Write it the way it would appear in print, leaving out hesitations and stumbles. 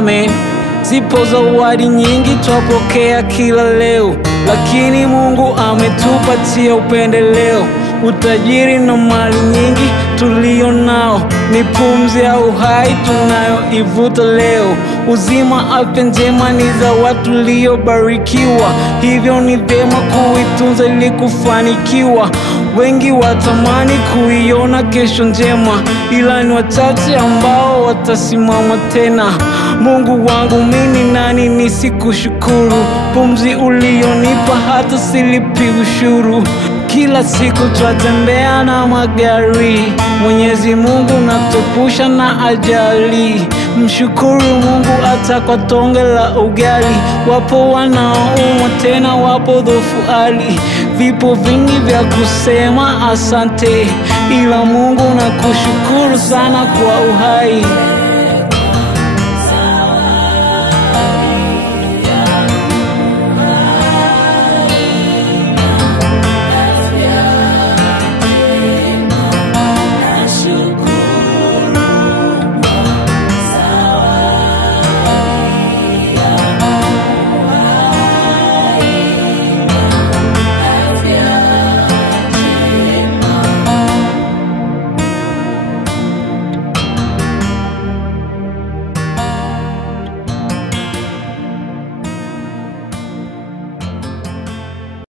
amen. Zipo zawadi nyingi twapokea kila leo, lakini Mungu ametupatia upendeleo. Utajiri na mali nyingi tulio nao ni pumzi ya uhai tunayoivuta leo. Uzima, afya njema ni za watu tuliobarikiwa, hivyo ni vyema kuitunza ili kufanikiwa. Wengi watamani kuiona kesho njema, ila ni wachache ambao watasimama tena. Mungu wangu, mimi nani nisikushukuru? Pumzi ulionipa hata silipi ushuru. Kila siku twatembea na magari, Mwenyezi Mungu natupusha na ajali. Mshukuru Mungu hata kwa tonge la ugali. Wapo wanaoumwa tena wapo dhaifu hali, vipo vingi vya kusema asante, ila Mungu nakushukuru sana kwa uhai.